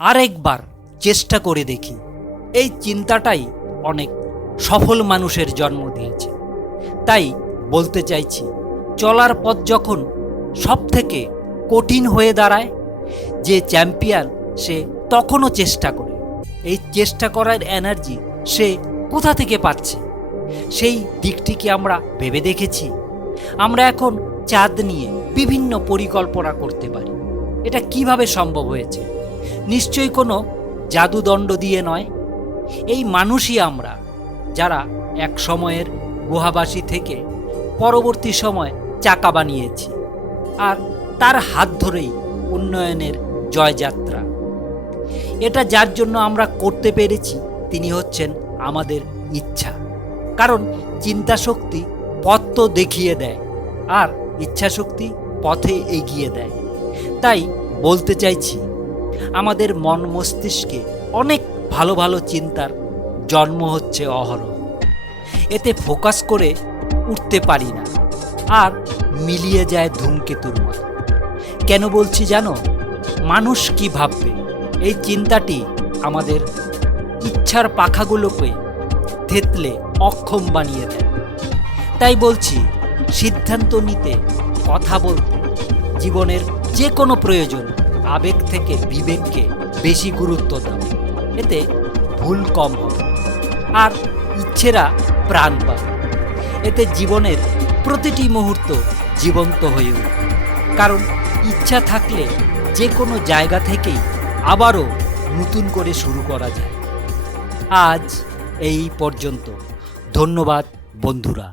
আরেকবার চেষ্টা করে দেখি। এই চিন্তাটাই অনেক সফল মানুষের জন্ম দিয়েছে। তাই বলতে চাইছি, চলার পথ যখন সব থেকে কঠিন হয়ে দাঁড়ায়, যে চ্যাম্পিয়ন সে তখনও চেষ্টা করে। এই চেষ্টা করার এনার্জি সে কোথা থেকে পাচ্ছে? সেই দিকটি কি আমরা ভেবে দেখেছি? আমরা এখন চাঁদ নিয়ে বিভিন্ন পরিকল্পনা করতে পারি। এটা কীভাবে সম্ভব হয়েছে? নিশ্চয়ই কোনো জাদুদণ্ড দিয়ে নয়। এই মানুষই আমরা, যারা এক সময়ের গুহাবাসী থেকে পরবর্তী সময় চাকা বানিয়েছি আর তার হাত ধরেই উন্নয়নের জয়যাত্রা। এটা যার জন্য আমরা করতে পেরেছি, তিনি হচ্ছেন আমাদের ইচ্ছা। কারণ চিন্তা শক্তি পথ তো দেখিয়ে দেয় আর ইচ্ছা শক্তি পথে এগিয়ে দেয়। তাই বলতে চাইছি আমাদের মন মস্তিষ্কে অনেক ভালো ভালো চিন্তার জন্ম হচ্ছে অহরহ। এতে ফোকাস করে উঠতে পারি না। আর মিলিয়ে যায় ধূমকেতুর মতো। কেন বলছি জানো? মানুষ কি ভাববে? এই চিন্তাটি আমাদের ইচ্ছার পাখাগুলোকে থেতলে অক্ষম বানিয়ে দেয়। তাই বলছি, সিদ্ধান্ত নিতে, কথা বলতে, জীবনের যে কোনো প্রয়োজন আবেগ থেকে বিবেককে বেশি গুরুত্ব দাও। এতে ভুল কম হবে। আর ইচ্ছেরা প্রাণ পাবে এতে জীবনের প্রতিটি মুহূর্ত জীবন্ত হয়ে উঠবে কারণ ইচ্ছা থাকলে যে কোনো জায়গা থেকেই আবারও নতুন করে শুরু করা যায়। আজ এই পর্যন্ত। ধন্যবাদ বন্ধুরা।